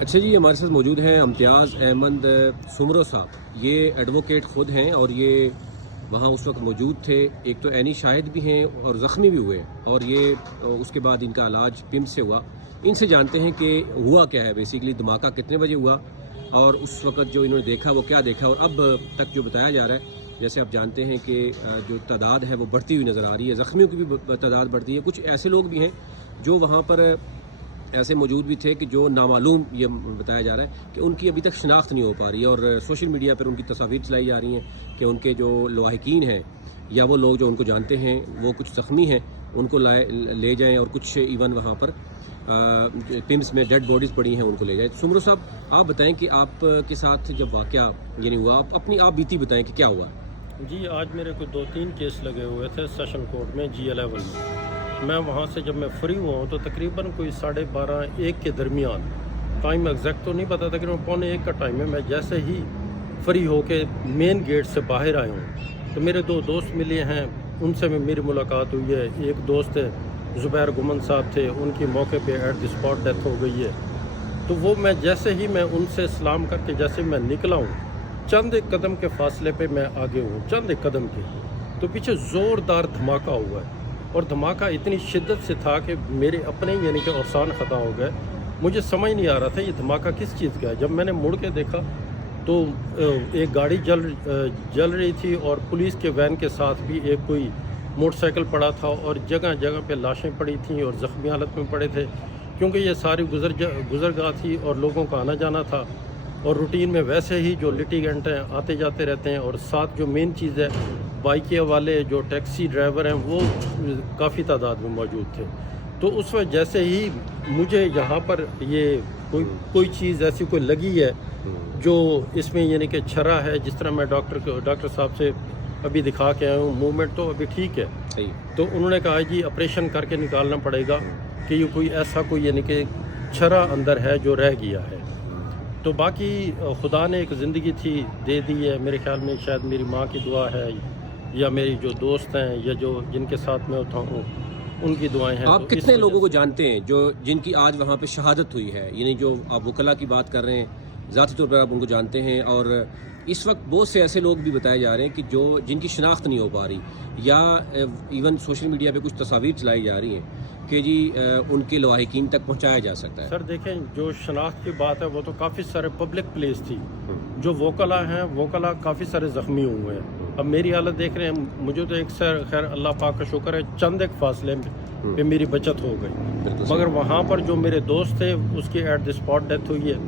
اچھا جی، ہمارے ساتھ موجود ہیں امتیاز احمد سمرو صاحب. یہ ایڈوکیٹ خود ہیں اور یہ وہاں اس وقت موجود تھے. ایک تو عینی شاہد بھی ہیں اور زخمی بھی ہوئے اور یہ اس کے بعد ان کا علاج پمس سے ہوا. ان سے جانتے ہیں کہ ہوا کیا ہے بیسیکلی، دھماکہ کتنے بجے ہوا اور اس وقت جو انہوں نے دیکھا وہ کیا دیکھا اور اب تک جو بتایا جا رہا ہے. جیسے آپ جانتے ہیں کہ جو تعداد ہے وہ بڑھتی ہوئی نظر آ رہی ہے، زخمیوں کی بھی تعداد بڑھتی ہے. کچھ ایسے لوگ بھی ہیں جو وہاں پر ایسے موجود بھی تھے کہ جو نامعلوم، یہ بتایا جا رہا ہے کہ ان کی ابھی تک شناخت نہیں ہو پا رہی ہے اور سوشل میڈیا پر ان کی تصاویر چلائی جا رہی ہیں کہ ان کے جو لواحقین ہیں یا وہ لوگ جو ان کو جانتے ہیں وہ کچھ زخمی ہیں، ان کو لے جائیں اور کچھ ایون وہاں پر پمس میں ڈیڈ باڈیز پڑی ہیں ان کو لے جائیں. سمرو صاحب، آپ بتائیں کہ آپ کے ساتھ جب واقعہ یعنی ہوا، آپ بیتی بتائیں کہ کیا ہوا. جی، آج میرے کو 2-3 کیس لگے ہوئے تھے سیشن کورٹ میں GL میں. میں وہاں سے جب میں فری ہوا ہوں تو تقریباً کوئی 12:30-1 کے درمیان، ٹائم ایگزیکٹ تو نہیں پتا، تقریباً 1:45 کا ٹائم ہے. میں جیسے ہی فری ہو کے مین گیٹ سے باہر آئے ہوں تو میرے 2 دوست ملے ہیں، ان سے میری ملاقات ہوئی ہے. ایک دوست زبیر گمن صاحب تھے، ان کی موقع پہ ایٹ دی اسپاٹ ڈیتھ ہو گئی ہے. تو وہ میں جیسے ہی میں ان سے سلام کر کے جیسے میں نکلا ہوں، چند ایک قدم کے فاصلے پہ میں آگے ہوں، چند ایک قدم کے، تو پیچھے زوردار دھماکہ ہوا ہے. اور دھماکہ اتنی شدت سے تھا کہ میرے اپنے یعنی کہ اوسان خطا ہو گئے. مجھے سمجھ نہیں آ رہا تھا یہ دھماکہ کس چیز کا ہے. جب میں نے مڑ کے دیکھا تو ایک گاڑی جل رہی تھی اور پولیس کے وین کے ساتھ بھی ایک کوئی موٹر سائیکل پڑا تھا اور جگہ جگہ پہ لاشیں پڑی تھیں اور زخمی حالت میں پڑے تھے، کیونکہ یہ ساری گزرگاہ تھی اور لوگوں کا آنا جانا تھا. اور روٹین میں ویسے ہی جو لیٹیگنٹ ہیں آتے جاتے رہتے ہیں، اور ساتھ جو مین چیز ہے بائکیں والے جو ٹیکسی ڈرائیور ہیں وہ کافی تعداد میں موجود تھے. تو اس وقت جیسے ہی مجھے یہاں پر یہ کوئی چیز ایسی کوئی لگی ہے جو اس میں یعنی کہ چھرا ہے، جس طرح میں ڈاکٹر صاحب سے ابھی دکھا کے آیا ہوں، موومنٹ تو ابھی ٹھیک ہے. تو انہوں نے کہا جی آپریشن کر کے نکالنا پڑے گا کہ یہ کوئی ایسا کوئی یعنی کہ چھرا اندر ہے جو رہ گیا ہے. تو باقی خدا نے ایک زندگی تھی دے دی ہے. میرے خیال میں شاید میری ماں کی دعا ہے یا میری جو دوست ہیں یا جو جن کے ساتھ میں ہوتا ہوں ان کی دعائیں ہیں. آپ کتنے لوگوں کو جانتے ہیں جن کی آج وہاں پہ شہادت ہوئی ہے؟ یعنی جو آپ وکلا کی بات کر رہے ہیں، ذاتی طور پر آپ ان کو جانتے ہیں، اور اس وقت بہت سے ایسے لوگ بھی بتائے جا رہے ہیں کہ جن کی شناخت نہیں ہو پا رہی یا ایون سوشل میڈیا پہ کچھ تصاویر چلائی جا رہی ہیں کہ جی ان کے لواحقین تک پہنچایا جا سکتا ہے. سر دیکھیں، جو شناخت کی بات ہے وہ تو کافی سارے پبلک پلیس تھی. جو وکلا ہیں، وکلا کافی سارے زخمی ہوئے ہیں. اب میری حالت دیکھ رہے ہیں، مجھے تو ایک خیر اللہ پاک کا شکر ہے چند ایک فاصلے پہ میری بچت ہو گئی، مگر وہاں پر جو میرے دوست تھے اس کی ایٹ دی اسپاٹ ڈیتھ ہوئی ہے.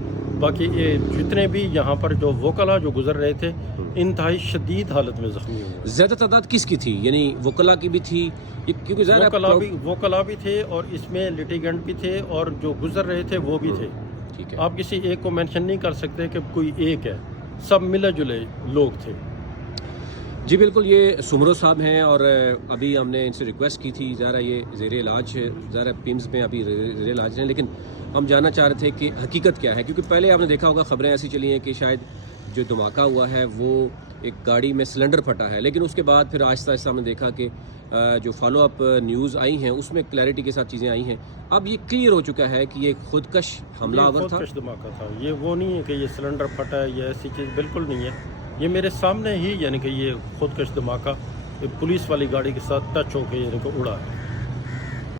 باقی یہ جتنے بھی یہاں پر جو وکلا جو گزر رہے تھے انتہائی شدید حالت میں زخمی ہوئے. زیادہ تعداد کس کی تھی؟ یعنی وکلا کی بھی تھی کیونکہ وکلا بھی تھے اور اس میں لیٹیگنٹ بھی تھے اور جو گزر رہے تھے وہ بھی تھے. ٹھیک ہے، آپ کسی ایک کو مینشن نہیں کر سکتے کہ کوئی ایک ہے، سب ملے جلے لوگ تھے. جی بالکل. یہ سمرو صاحب ہیں اور ابھی ہم نے ان سے ریکویسٹ کی تھی، ذرا یہ زیر علاج ہے، ذرا پمس میں ابھی زیر علاج ہیں، لیکن ہم جاننا چاہ رہے تھے کہ حقیقت کیا ہے. کیونکہ پہلے آپ نے دیکھا ہوگا خبریں ایسی چلی ہیں کہ شاید جو دھماکہ ہوا ہے وہ ایک گاڑی میں سلنڈر پھٹا ہے، لیکن اس کے بعد پھر آہستہ آہستہ ہم نے دیکھا کہ جو فالو اپ نیوز آئی ہیں اس میں کلیئرٹی کے ساتھ چیزیں آئی ہیں. اب یہ کلیئر ہو چکا ہے کہ یہ خودکش حملہ آور تھا، خودکش دھماکہ تھا. یہ وہ نہیں ہے کہ یہ سلنڈر پھٹا ہے یا ایسی چیز، بالکل نہیں ہے. یہ میرے سامنے ہی یعنی کہ یہ خودکش دھماکہ پولیس والی گاڑی کے ساتھ ٹچ ہو کے یعنی کہ اڑا ہے.